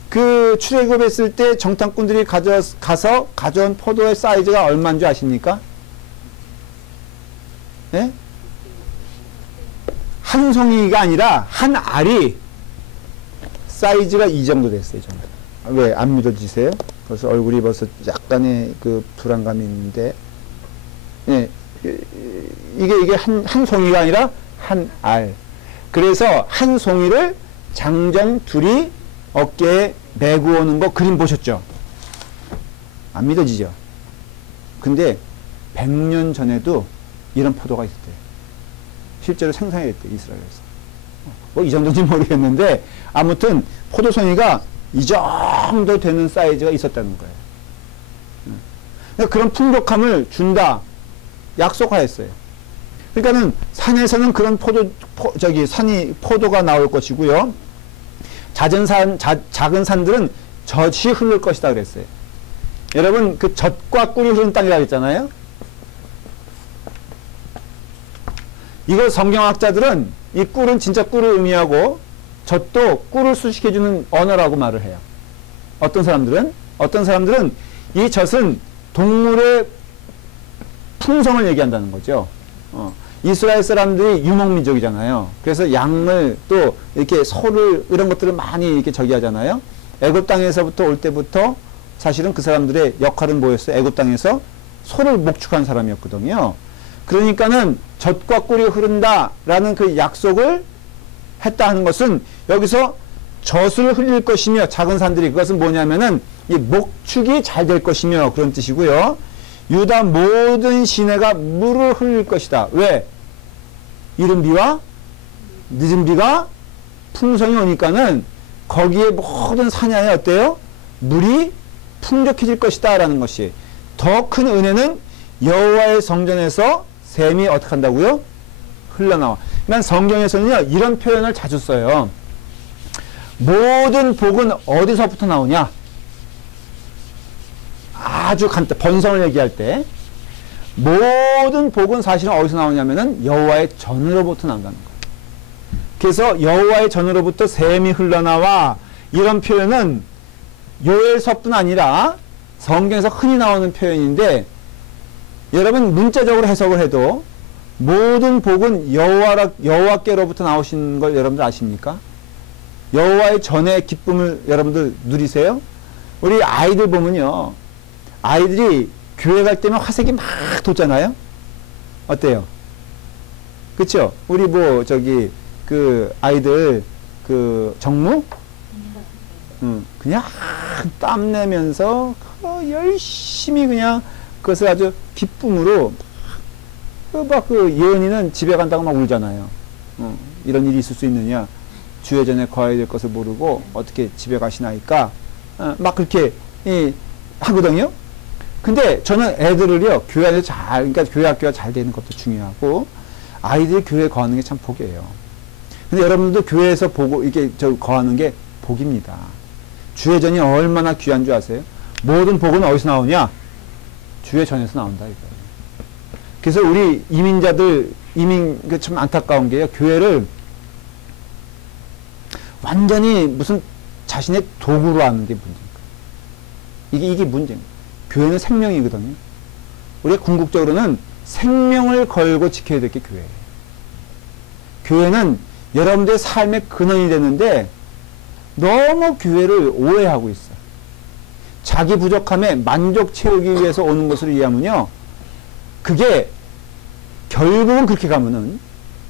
그 출애굽했을 때 정탐꾼들이 가서 가져온 포도의 사이즈가 얼마인 줄 아십니까? 예? 한 송이가 아니라 한 알이 사이즈가 이 정도 됐어요. 정말. 왜 안 믿어지세요? 그래서 얼굴이 벌써 약간의 그 불안감이 있는데, 예, 이게 한 송이가 아니라 한 알. 그래서 한 송이를 장정 둘이 어깨에 메고 오는 거 그림 보셨죠? 안 믿어지죠? 근데 100년 전에도 이런 포도가 있었대요. 실제로 생산했대요, 이스라엘에서. 뭐 이 정도인지 모르겠는데 아무튼 포도송이가 이 정도 되는 사이즈가 있었다는 거예요. 그러니까 그런 풍족함을 준다, 약속하였어요. 그러니까는 산에서는 그런 포도가 나올 것이고요. 작은 산들은 젖이 흐를 것이다 그랬어요. 여러분, 그 젖과 꿀이 흐르는 땅이라고 했잖아요. 이거 성경학자들은 이 꿀은 진짜 꿀을 의미하고 젖도 꿀을 수식해주는 언어라고 말을 해요. 어떤 사람들은 이 젖은 동물의 풍성을 얘기한다는 거죠. 이스라엘 사람들이 유목민족이잖아요. 그래서 양을 또 이렇게 소를 이런 것들을 많이 이렇게 저기 하잖아요. 애굽 땅에서부터 올 때부터 사실은 그 사람들의 역할은 뭐였어요? 애굽 땅에서 소를 목축한 사람이었거든요. 그러니까는 젖과 꿀이 흐른다라는 그 약속을 했다 하는 것은 여기서 젖을 흘릴 것이며 작은 산들이, 그것은 뭐냐면은 이 목축이 잘 될 것이며 그런 뜻이고요. 유다 모든 시내가 물을 흘릴 것이다. 왜? 이른 비와 늦은 비가 풍성이 오니까는 거기에 모든 산야에 어때요? 물이 풍족해질 것이다 라는 것이. 더 큰 은혜는 여호와의 성전에서 샘이 어떻게 한다고요? 흘러나와. 그러니까 성경에서는요, 이런 표현을 자주 써요. 모든 복은 어디서부터 나오냐? 아주 간단, 번성을 얘기할 때 모든 복은 사실은 어디서 나오냐면은 여호와의 전으로부터 나온다는 거예요. 그래서 여호와의 전으로부터 샘이 흘러나와, 이런 표현은 요엘서뿐 아니라 성경에서 흔히 나오는 표현인데 여러분 문자적으로 해석을 해도 모든 복은 여호와께로부터 나오신 걸 여러분들 아십니까? 여호와의 전의 기쁨을 여러분들 누리세요? 우리 아이들 보면요. 아이들이 교회 갈 때면 화색이 막 돋잖아요? 어때요? 그쵸? 우리 뭐, 그 아이들, 정무? 그냥 땀내면서 열심히 그냥 그것을 아주 기쁨으로 예언이는 집에 간다고 막 울잖아요. 이런 일이 있을 수 있느냐. 주의 전에 거해야 될 것을 모르고 어떻게 집에 가시나이까. 막 그렇게 하거든요. 근데 저는 애들을요, 교회 안에서 그러니까 교회 학교가 잘 되는 것도 중요하고, 아이들이 교회에 거하는 게 참 복이에요. 근데 여러분들도 교회에서 보고, 거하는 게 복입니다. 주의 전이 얼마나 귀한 줄 아세요? 모든 복은 어디서 나오냐? 주의 전에서 나온다, 이거예요. 그래서 우리 이민자들, 참 안타까운 게요, 교회를 완전히 무슨 자신의 도구로 하는 게 문제인 거예요. 이게 문제인 거예요. 교회는 생명이거든요. 우리가 궁극적으로는 생명을 걸고 지켜야 될 게 교회예요. 교회는 여러분들의 삶의 근원이 되는데 너무 교회를 오해하고 있어요. 자기 부족함에 만족 채우기 위해서 오는 것을 이해하면요. 그게 결국은 그렇게 가면은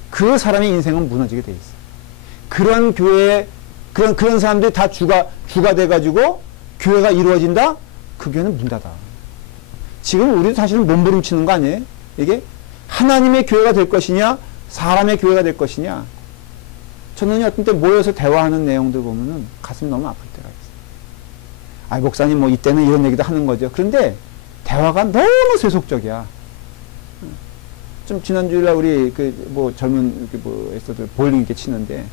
그 사람의 인생은 무너지게 돼 있어요. 그런 교회에 그런 사람들이 다 주가 돼가지고 교회가 이루어진다? 그 교회는 문 닫아. 지금 우리도 사실은 몸부림치는 거 아니에요? 이게 하나님의 교회가 될 것이냐, 사람의 교회가 될 것이냐. 저는 어떤 때 모여서 대화하는 내용들 보면은 가슴이 너무 아플 때가 있어요. 목사님 뭐 이때는 이런 얘기도 하는 거죠. 그런데 대화가 너무 세속적이야. 좀 지난주일날 우리 젊은 에서들 볼링 이렇게 치는데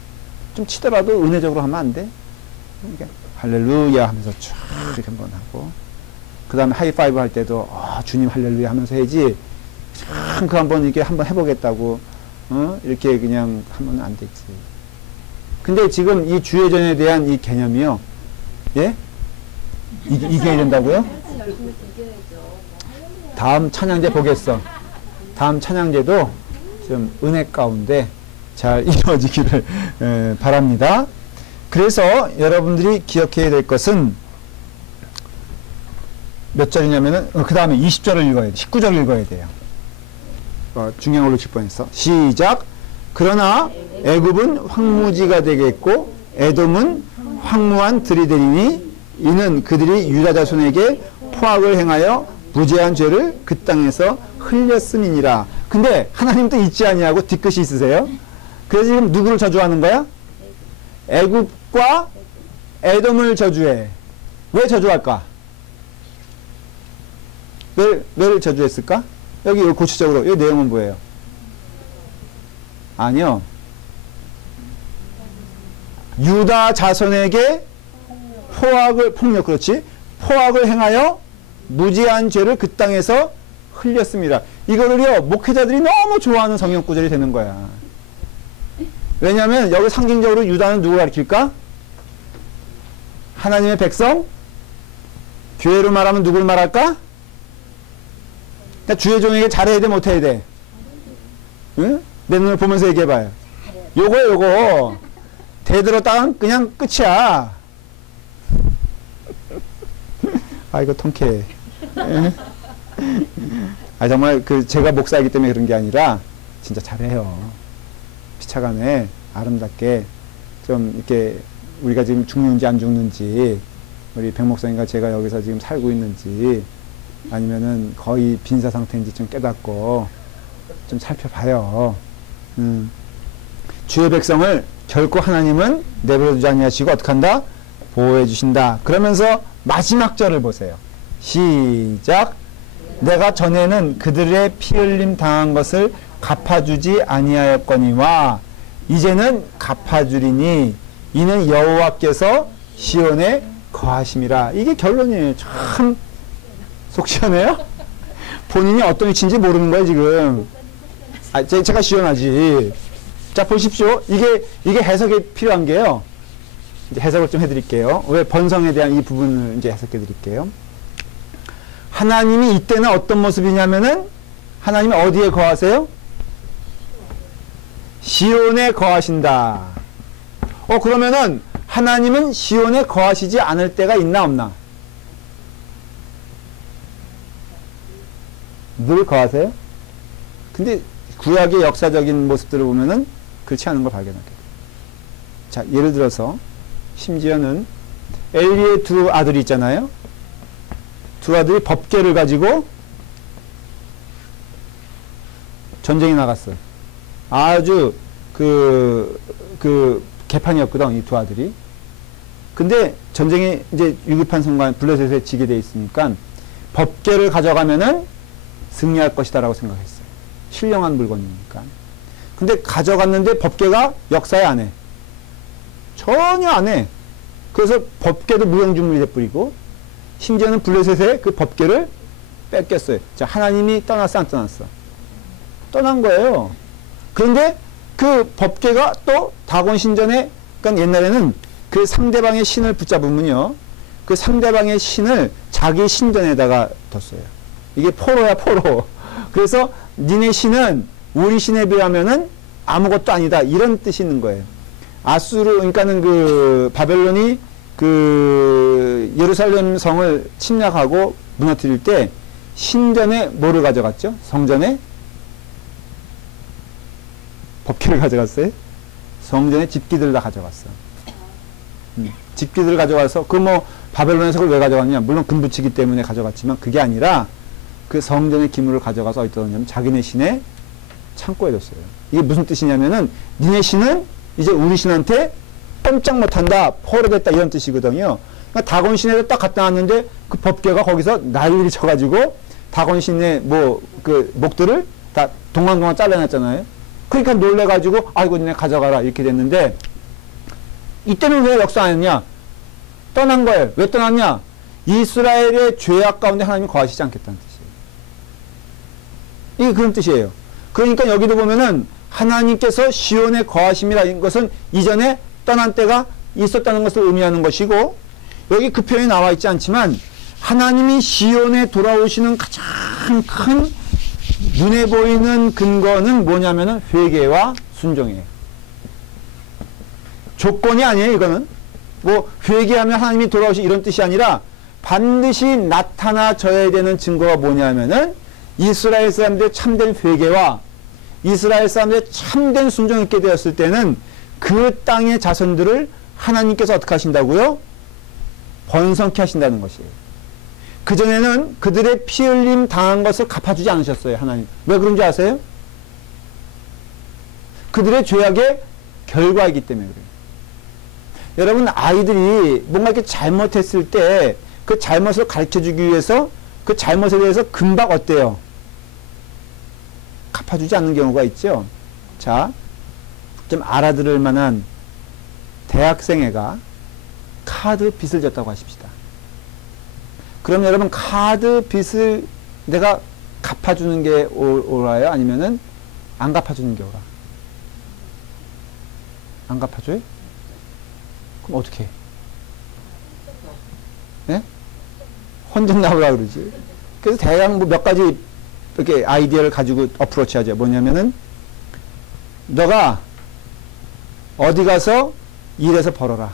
좀 치더라도 은혜적으로 하면 안 돼? 그러니까 할렐루야 하면서 쫙 이렇게 한번 하고, 그 다음에 하이파이브 할 때도 주님 할렐루야 하면서 해야지. 참 한번 이렇게 한번 해보겠다고 이렇게 그냥 하면 안 되지. 근데 지금 이 주의전에 대한 이 개념이요, 예? 이겨야 된다고요? 다음 찬양제 보겠어. 다음 찬양제도 좀 은혜 가운데 잘 이루어지기를 바랍니다. 그래서 여러분들이 기억해야 될 것은 몇 절이냐면은 그 다음에 20절을 읽어야 돼. 19절을 읽어야 돼요. 중요한 걸로 칠 뻔했어. 시작. 그러나 애굽은 황무지가 되겠고 에돔은 황무한 들이 되리니 이는 그들이 유다 자손에게 포악을 행하여 무죄한 죄를 그 땅에서 흘렸음이니라. 근데 하나님도 잊지 아니하고 뒤끝이 있으세요? 그래서 지금 누구를 저주하는 거야? 애굽과 에돔을 저주해. 왜 저주할까? 왜 저주했을까? 여기 구체적으로 이 내용은 뭐예요? 아니요. 유다 자손에게 폭력, 그렇지? 포악을 행하여 무지한 죄를 그 땅에서 흘렸습니다. 이거를요, 목회자들이 너무 좋아하는 성경 구절이 되는 거야. 왜냐하면 여기 상징적으로 유다는 누구 가리킬까? 하나님의 백성? 교회로 말하면 누굴 말할까? 그러니까 주의 종에게 잘해야 돼, 못해야 돼? 응? 내 눈을 보면서 얘기해봐요. 요거. 대들었다간 그냥 끝이야. 이거 통쾌해. 정말 제가 목사이기 때문에 그런 게 아니라 진짜 잘해요. 피차간에 아름답게 좀 이렇게 우리가 지금 죽는지 안 죽는지, 우리 백 목사님과 제가 여기서 지금 살고 있는지 아니면은 거의 빈사 상태인지 좀 깨닫고 좀 살펴봐요. 주의 백성을 결코 하나님은 내버려두지 아니하시고 어떻게 한다? 보호해 주신다. 그러면서 마지막 절을 보세요. 시작. 내가 전에는 그들의 피 흘림 당한 것을 갚아주지 아니하였거니와 이제는 갚아주리니 이는 여호와께서 시온에 거하심이라. 이게 결론이에요. 참 속 시원해요? 본인이 어떤 위치인지 모르는 거예요 지금. 제가 시원하지. 자 보십시오. 이게 해석이 필요한 게요. 이제 해석을 좀 해드릴게요. 왜 번성에 대한 이 부분을 이제 해석해 드릴게요. 하나님이 이때는 어떤 모습이냐면은 하나님이 어디에 거하세요? 시온에 거하신다. 그러면은 하나님은 시온에 거하시지 않을 때가 있나 없나? 늘 거하세요? 근데 구약의 역사적인 모습들을 보면은 그렇지 않은 걸 발견하게 돼요. 자, 예를 들어서 심지어는 엘리의 두 아들이 있잖아요. 두 아들이 법궤를 가지고 전쟁에 나갔어요. 아주 개판이었거든, 이 두 아들이. 근데 전쟁에 이제 위급한 순간 블레셋에 지게 돼 있으니까 법궤를 가져가면은 승리할 것이다라고 생각했어요. 신령한 물건이니까. 근데 가져갔는데 법궤가 역사에 안 해. 전혀 안 해. 그래서 법궤도 무용주물이 돼버리고 심지어는 블레셋에 그 법궤를 뺏겼어요. 자, 하나님이 떠났어, 안 떠났어? 떠난 거예요. 그런데 그 법궤가 또 다곤 신전에, 그러니까 옛날에는 그 상대방의 신을 붙잡으면요, 그 상대방의 신을 자기 신전에다가 뒀어요. 이게 포로야, 포로. 그래서 니네 신은 우리 신에 비하면은 아무것도 아니다, 이런 뜻이 있는 거예요. 아수르, 그러니까는 그 바벨론이 그 예루살렘 성을 침략하고 무너뜨릴 때 신전에 뭐를 가져갔죠? 성전에 법궤를 가져갔어요. 성전에 집기들을 다 가져갔어. 집기들을 가져가서 그 뭐 바벨론에서 그걸 왜 가져갔냐? 물론 금붙이기 때문에 가져갔지만 그게 아니라 그 성전의 기물을 가져가서 어디다 뒀냐면 자기네 신의 창고에 뒀어요. 이게 무슨 뜻이냐면은 니네 신은 이제 우리 신한테 꼼짝 못한다, 포로됐다, 이런 뜻이거든요. 그러니까 다곤 신에도 딱 갖다 놨는데 그 법궤가 거기서 난리를 쳐가지고 다곤 신의 뭐 그 목들을 다 동강동강 잘라놨잖아요. 그러니까 놀래가지고 아이고 니네 가져가라 이렇게 됐는데, 이때는 왜 역사 안 했냐? 떠난 거예요. 왜 떠났냐? 이스라엘의 죄악 가운데 하나님이 거하시지 않겠다는 뜻이에요. 이게 그런 뜻이에요. 그러니까 여기도 보면은 하나님께서 시온에 거하심이라는 것은 이전에 떠난 때가 있었다는 것을 의미하는 것이고, 여기 그 표현이 나와 있지 않지만 하나님이 시온에 돌아오시는 가장 큰 눈에 보이는 근거는 뭐냐면은 회개와 순종이에요. 조건이 아니에요. 이거는 뭐 회개하면 하나님이 돌아오시 이런 뜻이 아니라 반드시 나타나져야 되는 증거가 뭐냐면은 이스라엘 사람들의 참된 회개와 이스라엘 사람들의 참된 순종이 있게 되었을 때는 그 땅의 자손들을 하나님께서 어떻게 하신다고요? 번성케 하신다는 것이에요. 그전에는 그들의 피 흘림 당한 것을 갚아주지 않으셨어요. 하나님. 왜 그런 줄 아세요? 그들의 죄악의 결과이기 때문에 그래요. 여러분, 아이들이 뭔가 이렇게 잘못했을 때 그 잘못을 가르쳐주기 위해서 그 잘못에 대해서 금방 어때요? 갚아주지 않는 경우가 있죠. 자, 좀 알아들을 만한 대학생애가 카드 빚을 졌다고 하십시다. 그럼 여러분, 카드 빚을 내가 갚아주는 게 옳아요? 아니면은 안 갚아주는 게 옳아? 안 갚아줘요? 그럼 어떻게 해? 네? 혼좀 나오라 그러지. 그래서 대략 뭐 몇 가지 이렇게 아이디어를 가지고 어프로치 하죠. 뭐냐면은 너가 어디 가서 일해서 벌어라.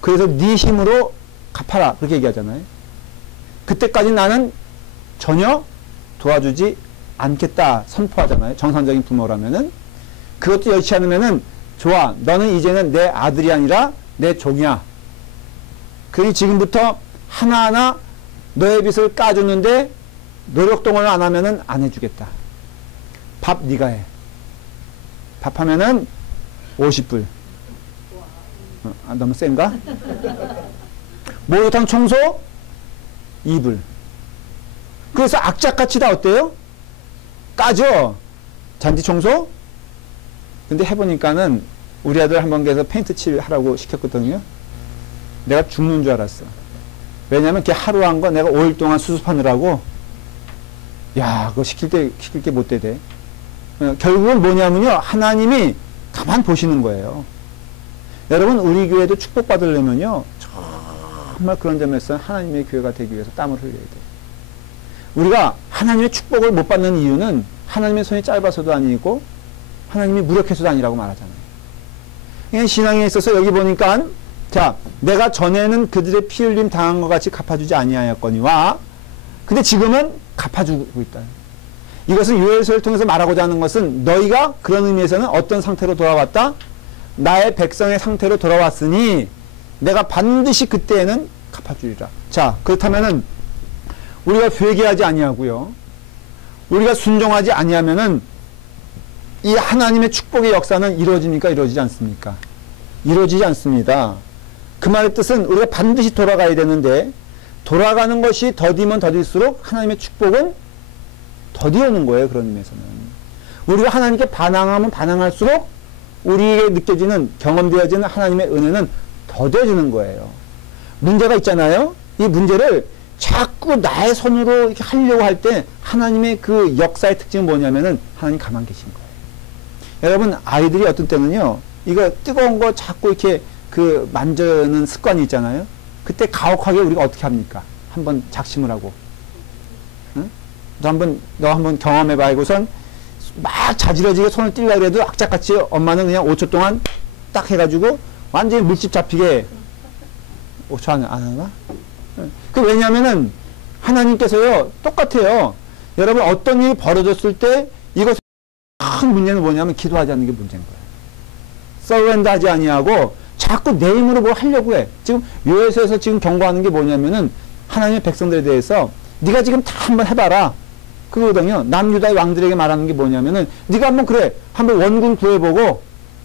그래서 네 힘으로 갚아라. 그렇게 얘기하잖아요. 그때까지 나는 전혀 도와주지 않겠다 선포하잖아요. 정상적인 부모라면은. 그것도 여의치 않으면은 좋아. 너는 이제는 내 아들이 아니라 내 종이야. 그러니 지금부터 하나하나 너의 빚을 까주는데 노력동을 안 하면은 안 해주겠다. 밥 네가 해. 밥 하면은 50불. 너무 센가? 목욕탕 청소 2불. 그래서 악착같이 다 어때요? 까죠? 잔디 청소? 근데 해보니까는 우리 아들 한번 가서 페인트 칠 하라고 시켰거든요. 내가 죽는 줄 알았어. 왜냐면 걔 하루 한 거 내가 5일 동안 수습하느라고, 야, 그거 시킬 게 못 되대. 결국은 뭐냐면요, 하나님이 가만 보시는 거예요. 여러분, 우리 교회도 축복받으려면요, 정말 그런 점에서 하나님의 교회가 되기 위해서 땀을 흘려야 돼요. 우리가 하나님의 축복을 못 받는 이유는 하나님의 손이 짧아서도 아니고 하나님이 무력해서도 아니라고 말하잖아요. 그냥 신앙에 있어서 여기 보니까 자, 내가 전에는 그들의 피 흘림 당한 것 같이 갚아주지 아니하였거니와 근데 지금은 갚아주고 있다. 이것은 요엘서를 통해서 말하고자 하는 것은 너희가 그런 의미에서는 어떤 상태로 돌아왔다? 나의 백성의 상태로 돌아왔으니 내가 반드시 그때에는 갚아주리라. 자, 그렇다면은 우리가 회개하지 아니하고요. 우리가 순종하지 아니하면은 이 하나님의 축복의 역사는 이루어집니까? 이루어지지 않습니까? 이루어지지 않습니다. 그 말의 뜻은 우리가 반드시 돌아가야 되는데 돌아가는 것이 더디면 더딜수록 하나님의 축복은 더디오는 거예요. 그런 의미에서는. 우리가 하나님께 반항하면 반항할수록 우리에게 느껴지는 경험되어지는 하나님의 은혜는 더뎌지는 거예요. 문제가 있잖아요. 이 문제를 자꾸 나의 손으로 이렇게 하려고 할 때 하나님의 그 역사의 특징은 뭐냐면은 하나님 가만 계신 거예요. 여러분 아이들이 어떤 때는요. 이거 뜨거운 거 자꾸 이렇게 그 만져는 습관이 있잖아요. 그때 가혹하게 우리가 어떻게 합니까? 한번 작심을 하고. 응? 너 한번 경험해봐. 하고선 막 자지러지게 손을 띄려고 해도 악착같이 엄마는 그냥 5초 동안 딱 해가지고 완전히 물집 잡히게 5초 안 하나? 그 왜냐면은 하나님께서요 똑같아요. 여러분 어떤 일이 벌어졌을 때 이것의 큰 문제는 뭐냐면 기도하지 않는 게 문제인 거예요. 서렌더 하지 아니하고 자꾸 내 힘으로 뭘 하려고 해. 지금 요에서에서 지금 경고하는 게 뭐냐면은 하나님의 백성들에 대해서 네가 지금 다 한번 해봐라. 그거거든요. 남유다의 왕들에게 말하는 게 뭐냐면은 네가 한번 그래. 한번 원군 구해보고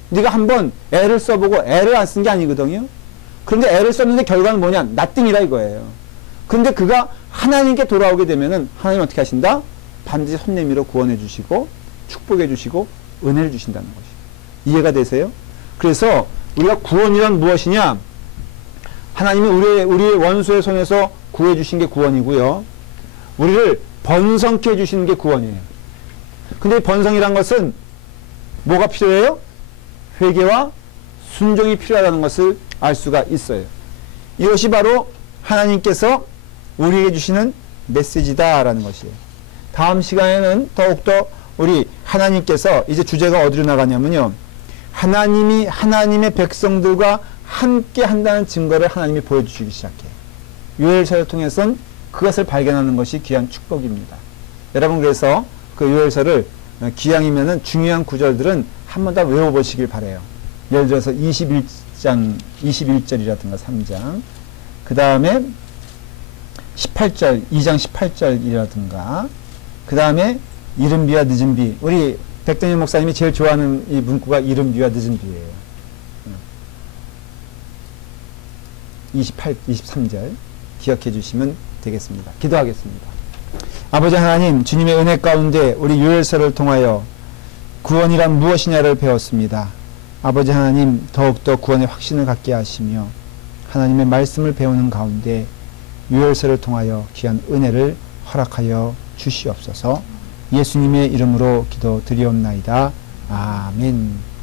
네가 한번 애를 써보고 애를 안 쓴 게 아니거든요. 그런데 애를 썼는데 결과는 뭐냐? 나띵이라 이거예요. 근데 그가 하나님께 돌아오게 되면은 하나님 어떻게 하신다? 반드시 손 내밀어 구원해 주시고 축복해 주시고 은혜를 주신다는 것이. 이해가 되세요? 그래서 우리가 구원이란 무엇이냐? 하나님이 우리의 원수의 손에서 구해 주신 게 구원이고요. 우리를 번성케 해주시는 게 구원이에요. 근데 번성이란 것은 뭐가 필요해요? 회개와 순종이 필요하다는 것을 알 수가 있어요. 이것이 바로 하나님께서 우리에게 주시는 메시지다라는 것이에요. 다음 시간에는 더욱더 우리 하나님께서 이제 주제가 어디로 나가냐면요. 하나님이 하나님의 백성들과 함께 한다는 증거를 하나님이 보여주시기 시작해요. 요엘서를 통해서는 그것을 발견하는 것이 귀한 축복입니다. 여러분 그래서 그 요엘서를 기왕이면은 중요한 구절들은 한 번 다 외워보시길 바래요. 예를 들어서 21절이라든가 3장 그 다음에 18절 2장 18절이라든가 그 다음에 이른 비와 늦은 비. 우리 백동현 목사님이 제일 좋아하는 이 문구가 이른 비와 늦은 비예요. 23절 기억해 주시면 되겠습니다. 기도하겠습니다. 아버지 하나님, 주님의 은혜 가운데 우리 요엘서를 통하여 구원이란 무엇이냐를 배웠습니다. 아버지 하나님, 더욱더 구원의 확신을 갖게 하시며 하나님의 말씀을 배우는 가운데 요엘서를 통하여 귀한 은혜를 허락하여 주시옵소서. 예수님의 이름으로 기도드리옵나이다. 아멘.